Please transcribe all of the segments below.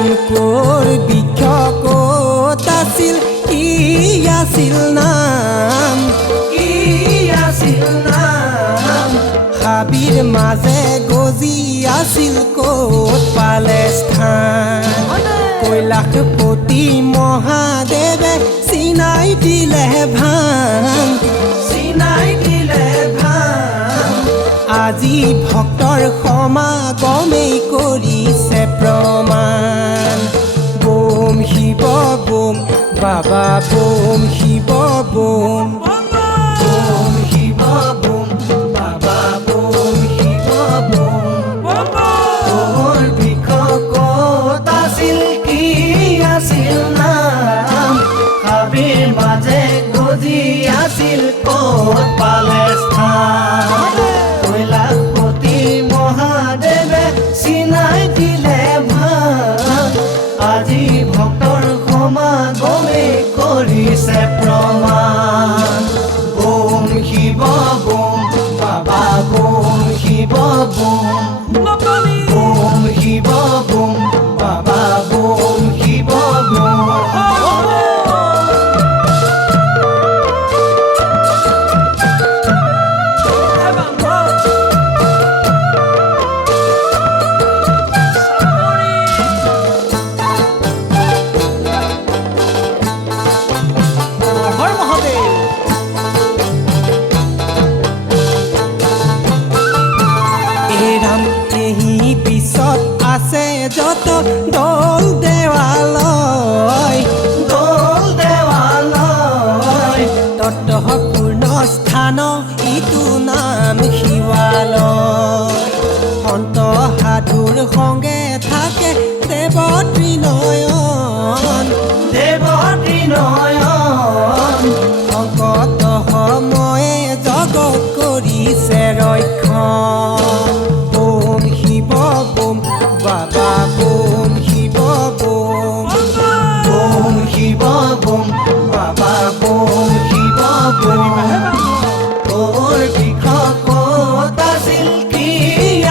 কোৰ বৃক্ষ ক'ত আছিল কি আছিল নাম হাবিৰ মাজে গজি আছিল ক'ত পালে স্থান কৈলাশপতি মহাদেৱে চিনাই দিলে ভাং আজি ভক্তৰ সমাগমেই কৰিছে প্ৰমাণ বোম শিৱ বোম বাবা বোম শিৱ বোম বোম শিৱ বোম বাবা বোম শিৱ বোম কোৰ বৃক্ষ ক'ত আছিল কি আছিল নাম হাবিৰ মাজে গজি আছিল ক'ত পালে স্থান কৈলাশপতি মহাদেৱে চিনাই দিলে ভাং আজি ভক্তৰ সমাগমে কৰিছে প্ৰমাণ বোম শিৱ বোম বাবা বোম শিৱ বোম বোম শিৱ বোম বাবা বোম শিৱ বোম আছে যত দৌল দেৱালয় তত পূৰ্ণ স্থান ইটো নাম শিৱালয় সন্ত সাধুৰ সংগে থাকে দেৱত্ৰিনয়ন সংকট সময়ে জগত কৰিছে ৰক্ষণ বোম শিৱ বোম বাবা বোম শিৱ বোম বোম শিৱ বোম বাবা বোম শিৱ বোম কোৰ বৃক্ষ ক'ত আছিল কি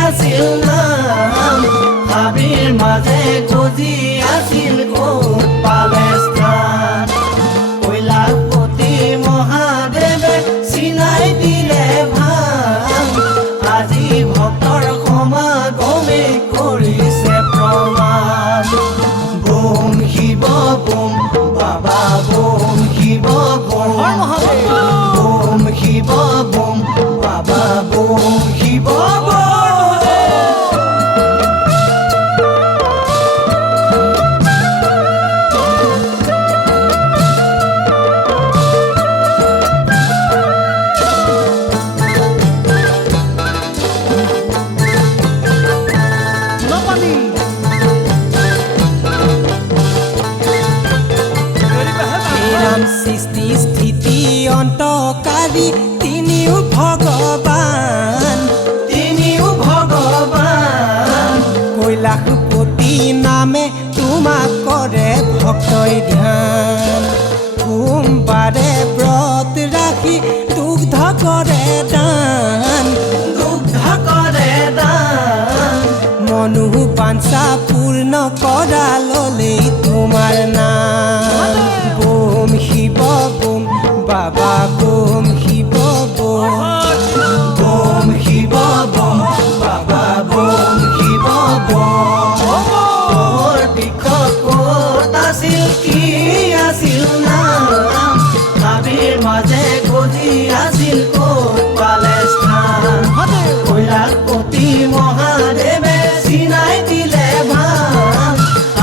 আছিল নাম হাবিৰ মাজে গজি আছিল ক'ত পালে স্থান কৈলাশপতি মহাদেৱে চিনাই দিলে ভাং আজি ভক্তৰ সমাগমে কৰিছে প্ৰমাণ বোম শিৱ বোম বাবা বোম শিৱ বোম বোম শিৱ বোম বাবা বোম শিৱ বোম সৃষ্টি স্থিতি অন্তকাৰী তিনিও ভগৱান কৈলাশপতি নামে তোমাক কৰে ভক্তই ধ্যান সোমবাৰে ব্ৰত ৰাখি দুগ্ধ কৰে দান মনো বাঞ্ছা পূৰ্ণ কৰা ল'লেই তোমাৰ নাম বোম শিৱ বোম বাবা বোম শিৱ বোম বোম শিৱ বোম বাবা বোম শিৱ বোম কোৰ বৃক্ষ ক'ত আছিল কি আছিল নাম হাবিৰ মাজে গজি আছিল ক'ত পালে স্থান কৈলাশপতি মহাদেৱে চিনাই দিলে ভাং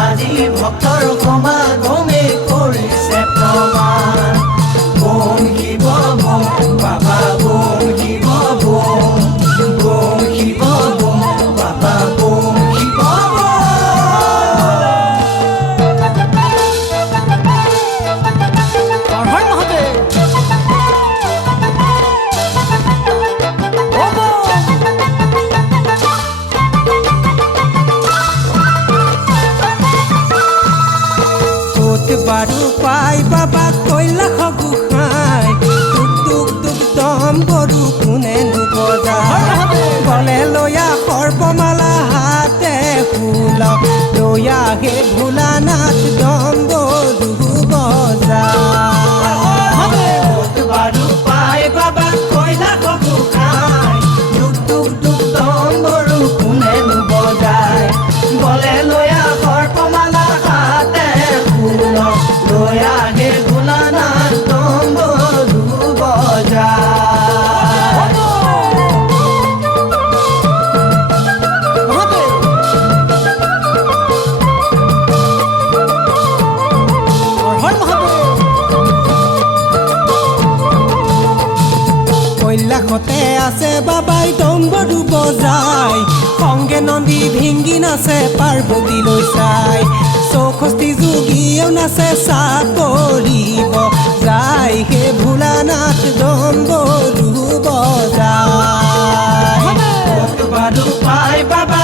আজি ভক্তৰ সমাগমে কৰিছে প্ৰমাণ বোম শিৱ বোম বাবা বোম শিৱ বোম বোম শিৱ বোম বাবা বোম শিৱ বাৰু পাই বাবা কৈলাশ গোসাঁই টুক টুক দম গৰু কোনে নুবজায় গলে লয়া সৰ্বমালা হাতে ফুল লৈ আহে ভোলানাথ ডম্বৰু বজাই বাৰু পাই বাবা কৈলাশ গোসাঁই দুক দুক দুক ডম্বৰু কোনেনো বজায় গলে লৈ সৰ্পমালা হাতে ফুল লৈ আহে ভোলানাথ ডম্বৰু বজাই কৈলাশতে আছে বাবাই ডম্বৰু বজাই সংগে নন্দী ভিংগি নাচে পাৰ্বতীলৈ চাই চৌষষ্ঠি যোগীয়েও নাচে চাকৰিব যাই হে ভোলানাথ ডম্বৰু বজাই বাৰু পাই বাবা